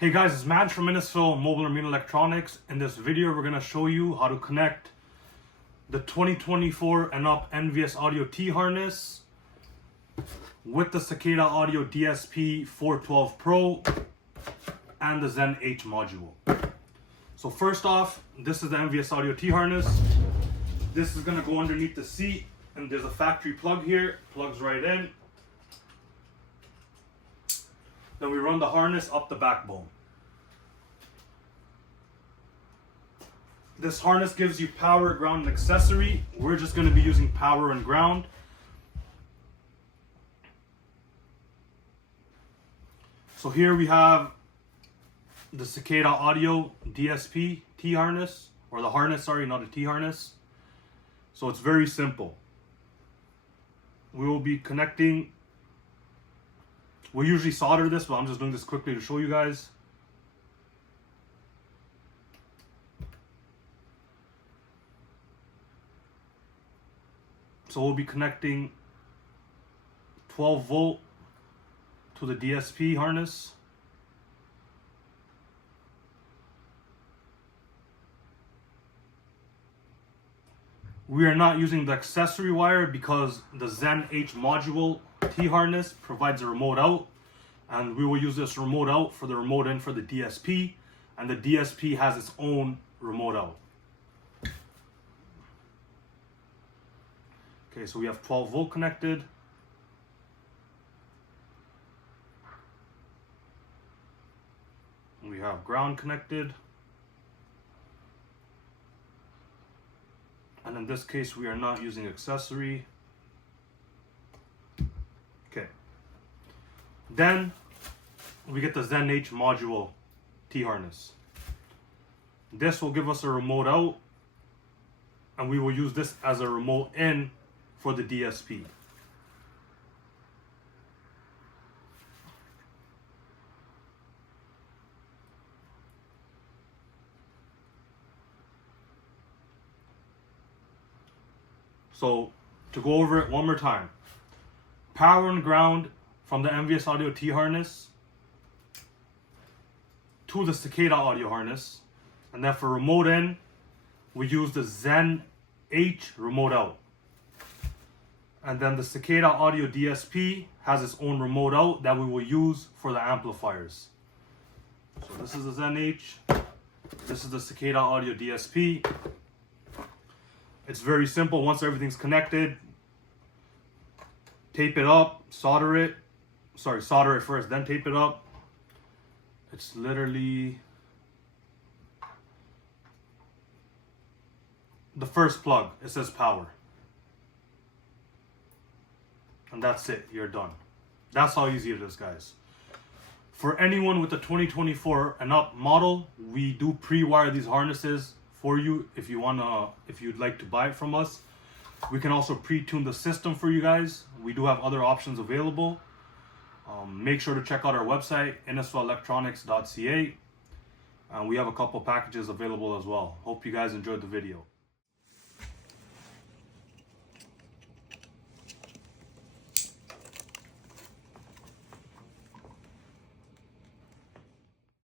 Hey guys, it's Matt from Innisfil Mobile Marine Electronics. In this video, we're going to show you how to connect the 2024 and up NVS Audio T harness with the Cicada Audio DSP 412 Pro and the Zen H module. So first off, this is the NVS Audio T harness. This is going to go underneath the seat, and there's a factory plug here, plugs right in. Then we run the harness up the backbone. This harness gives you power, ground, and accessory. We're just going to be using power and ground. So here we have the Cicada Audio DSP T harness, or the harness, sorry, not a T harness. So it's very simple. We will be connecting. We usually solder this, but I'm just doing this quickly to show you guys. So we'll be connecting 12 volt to the DSP harness. We are not using the accessory wire because the Zen H module T harness provides a remote out, and we will use this remote out for the remote in for the DSP, and the DSP has its own remote out. Okay, so we have 12 volt connected. We have ground connected. And in this case, we are not using accessory. Okay. Then we get the Zen H module T harness. This will give us a remote out, and we will use this as a remote in for the DSP. So to go over it one more time, power and ground from the NVS Audio T harness to the Cicada Audio harness, and then for remote in, we use the Zen H remote out. And then the Cicada Audio DSP has its own remote out that we will use for the amplifiers. So this is the Zen H, this is the Cicada Audio DSP. It's very simple. Once everything's connected, tape it up, solder it first, then tape it up. It's literally the first plug. It says power. And that's it. You're done. That's how easy it is, guys. For anyone with the 2024 and up model, we do pre-wire these harnesses for you if you'd like to buy it from us. We can also pre-tune the system for you guys. We do have other options available. Make sure to check out our website, innisfilelectronics.ca, and we have a couple packages available as well. Hope you guys enjoyed the video.